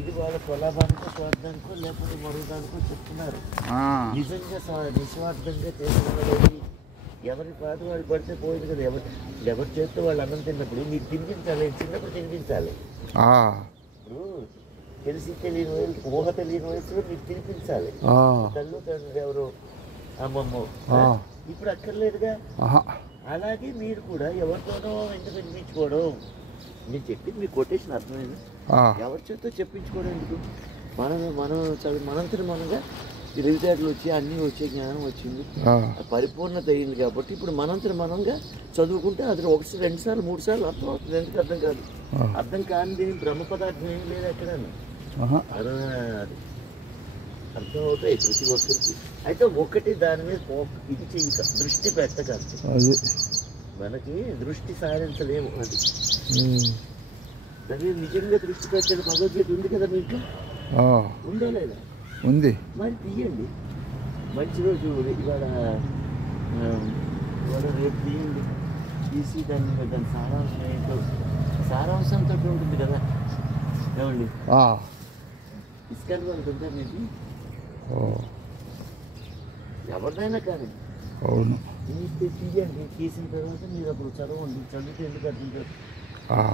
ఇది వాళ్ళ కొలాబానికో స్వార్థానికో లేకపోతే మరొకదానికో చెప్తున్నారు. నిజంగా నిస్వార్థంగా చేసిన ఎవరి పాట వాళ్ళు పడితే పోయింది కదా. ఎవరి చేస్తే వాళ్ళు అన్నం తిన్నప్పుడు మీరు తినిపించాలి, చిన్నప్పుడు తినిపించాలి. ఇప్పుడు తెలిసి తెలియని వయసు, ఊహ తెలియని వయసులో మీరు తినిపించాలి. తల్లు తండ్రి ఎవరు అమ్మమ్మ ఇప్పుడు అక్కర్లేదుగా. అలాగే మీరు కూడా ఎవరితోనో ఎందుకు వినిపించుకోవడం. మీరు చెప్పింది మీ కొటేషన్ అర్థమైంది. ఎవరి చేతో చెప్పించుకోవడం ఎందుకు? మనంతటి మనంగా తెలివితేటలు వచ్చి అన్నీ వచ్చే జ్ఞానం వచ్చింది, పరిపూర్ణత అయింది. కాబట్టి ఇప్పుడు మనంతటి మనంగా చదువుకుంటే అది 1, 2 సార్లు 3 సార్లు అర్థం అవుతుంది. ఎందుకు అర్థం కాదు? అర్థం కానిది బ్రహ్మ పదార్థం ఏం లేదు ఎక్కడ. అర్థం అవుతాయి ప్రతి ఒక్కరికి. అయితే ఒకటి దాని మీద ఇది ఇంకా దృష్టి పెట్టగలదు. మనకి దృష్టి సాధించలేము. అది దాని నిజంగా దృష్టి పెట్టేది భగవద్గీత ఉంది కదా మీకు. ఉందా లేదా? ఉంది. మరి తీయండి. మంచి రోజు ఇవాళ రేపు తీయండి. తీసి దాని సారాంశం ఏంటో సారాంశంతో ఉంటుంది కదా. ఏమండి ఇస్కాన్ వాళ్ళకి ఉందా మీకు? ఎవరిదైనా కానీ అవును తీయండి. తీసిన తర్వాత మీరు అప్పుడు చదవండి. చదివితే ఎందుకు అర్థం కాదు?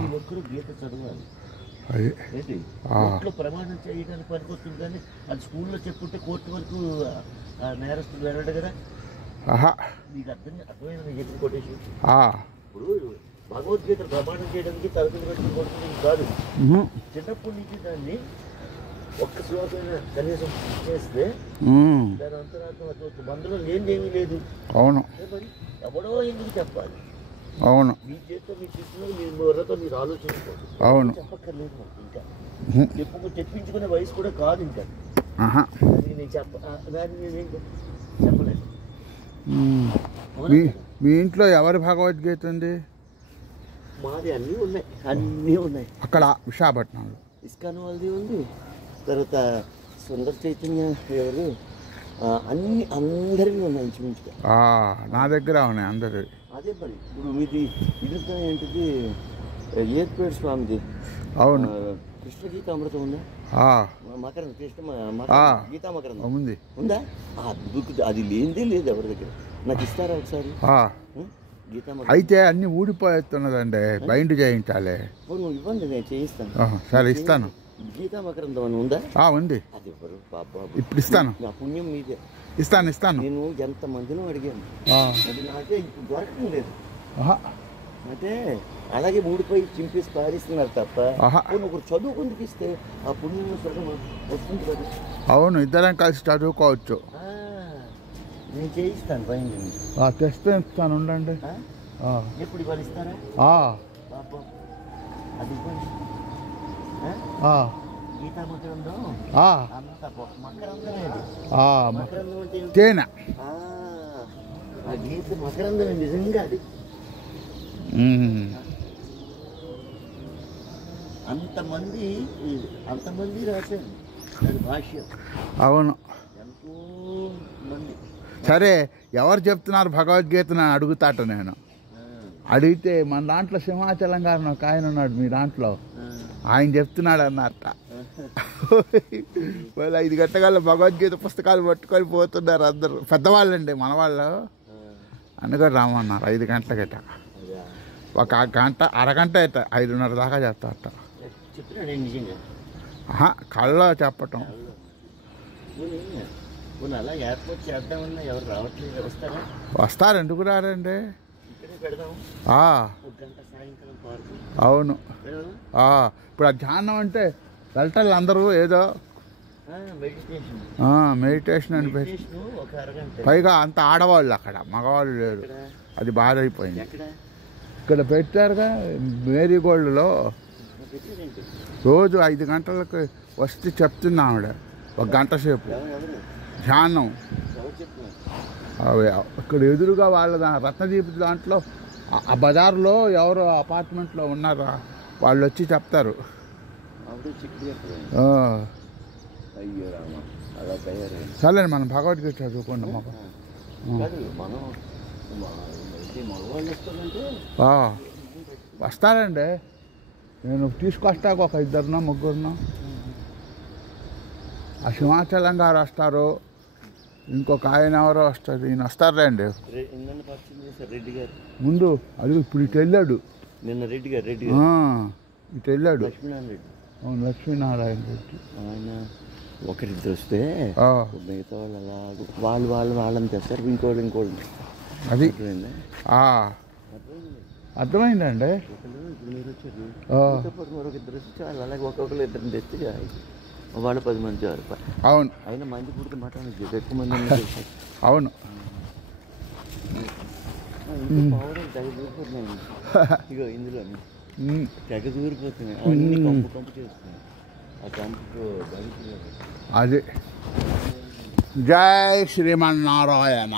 ఈ ఒక్కరు గీత చదవాలి. ఏంటి కోర్టులో ప్రమాణం చేయడానికి పనికొస్తుంది, కానీ అది స్కూల్లో చెప్పుంటే కోర్టు వరకు నేరస్తులు వెళ్ళడు కదా. మీకు అర్థమైన చెప్పిన కొటేషన్. ఇప్పుడు భగవద్గీత ప్రమాణం చేయడానికి తరగతి పెట్టి కొడుతుంది కాదు. చిన్నప్పటి నుంచి దాన్ని ఒక్క శ్లోకమైన కనీసం చేస్తే దాని అంతరాత్మ అందులో లేనిదేమీ లేదు. అవును. ఎవడో ఎందుకు చెప్పాలి? అవును. మీ చేతితో మీ చేతిలో మీ బుర్రతో మీరు ఆలోచించుకోండి. అవును. చెప్పక్కర్లేదు మాకు. ఇంకా తెప్పించుకునే వయసు కూడా కాదు. ఇంకా నేను దాన్ని నేనేం చెప్పలేదు. మీ ఇంట్లో ఎవరి భగవద్గీత ఉంది? మాది అన్నీ ఉన్నాయి. అక్కడ విశాఖపట్నంలో ఇస్కాన్ వాళ్ళది ఉంది. తర్వాత సుందర చైతన్య ఎవరు అందరివి ఉన్నాయి ఇంచుమించుగా. నా దగ్గర ఉన్నాయి అందరి. అదే మరి ఇప్పుడు మీది ఇదంతా ఏంటిది? ఏర్పేడు స్వామిది. అవును. కృష్ణ గీతామృతం ఉందా? మకరం గీతా మకరం ఉంది. ఉందా? అది లేనిదే లేదు ఎవరి దగ్గర. నాకు ఇస్తారా ఒకసారి? అయితే అన్ని ఊడిపోతున్నదండి, బైండ్ చేయించాలి. నువ్వు ఇవ్వండి, నేను చేయిస్తాను. సరే ఇస్తాను. గీతా మకరందం ఉందా? ఉంది. అది ఇప్పుడు ఇస్తాను. నా పుణ్యం మీదే. ఇస్తాను. నేను ఎంతమందినో అడిగాను, అది నాకే ఇప్పుడు దొరకడం లేదు. అంటే అలాగే ఊడిపోయి చింపేసి పారిస్తున్నారు తప్ప ఒకరు చదువుకుందుకు ఇస్తే ఆ పుణ్యం వస్తుంది కదా. అవును, ఇద్దరం కలిసి చదువుకోవచ్చు. నేను చేయిస్తాను. పైన తెస్తే ఇస్తాను. ఉండండి. ఎప్పుడు ఇవాళ ఇస్తారా? అది గీతా మకరందం తేనె. ఆ గీత మకరందం నిజంగా అది అంతమంది రాశారు అది భాష్యం. అవును, ఎంతో మంది. సరే, ఎవరు చెప్తున్నారు భగవద్గీతను అడుగుతాట. నేను అడిగితే మన దాంట్లో సింహాచలం గారు ఒక ఆయన ఉన్నాడు, మీ దాంట్లో, ఆయన చెప్తున్నాడు అన్నట్ట. 5 గంటల భగవద్గీత పుస్తకాలు పట్టుకొని పోతున్నారు అందరూ. పెద్దవాళ్ళండి, మన వాళ్ళు. అందుకని రామన్నారు 5 గంటలకట. ఒక గంట అరగంట అయితే 5:30 దాకా చేస్తారట. కళ్ళలో చెప్పటం. వస్తారు, ఎందుకు రారండి? అవును. ఇప్పుడు ఆ ధ్యానం అంటే వెళ్ళటాలు అందరూ ఏదో మెడిటేషన్ అని పెట్టి, పైగా అంత ఆడవాళ్ళు అక్కడ, మగవాళ్ళు లేరు. అది బాధ అయిపోయింది. ఇక్కడ పెట్టారుగా మేరీగోల్డ్లో రోజు 5 గంటలకు వస్తే చెప్తున్నా ఆవిడ, 1 గంట సేపు ధ్యానం. ఇక్కడ ఎదురుగా వాళ్ళ రత్నదీప్ దాంట్లో ఆ బజార్లో ఎవరో అపార్ట్మెంట్లో ఉన్నారా, వాళ్ళు వచ్చి చెప్తారు. సరే, మనం భగవద్గీత చదువుకోండి. మాకు వస్తారండి. నేను తీసుకొస్తాక ఒక 2 3 ఆ సింహాచలం గారు వస్తారు, ఇంకొక ఆయన ఎవరో వస్తారు, ఈయన వస్తారులేండి రెడ్డి గారు ముందు. అది ఇప్పుడు ఇటు వెళ్ళాడు నిన్న, రెడ్డి గారు ఇటు వెళ్ళాడు. లక్ష్మీనారాయణ రెడ్డి. అవును, లక్ష్మీనారాయణ రెడ్డి. ఆయన ఒకరిద్దరు వస్తే మిగతా వాళ్ళు వాళ్ళని తెస్తారు, ఇంకోళ్ళు అది అర్థమైందండి. ఇప్పుడు మీరు వచ్చారు, మరొక ఇద్దరు వచ్చి వాళ్ళు అలాగే ఒక్కొక్కరు ఇద్దరిని తెచ్చి వాళ్ళు 10 మంది వచ్చారు. అవును, అయినా మంది పుడితే మటన్ ఎక్కువ మంది. అవును, తెగ దూరిపోతున్నాయి. ఇగో ఇందులో తెగ దూరిపోతున్నాయి, అన్ని కంపు చేస్తున్నాయి. ఆ కంపు అది. జై శ్రీమన్నారాయణ.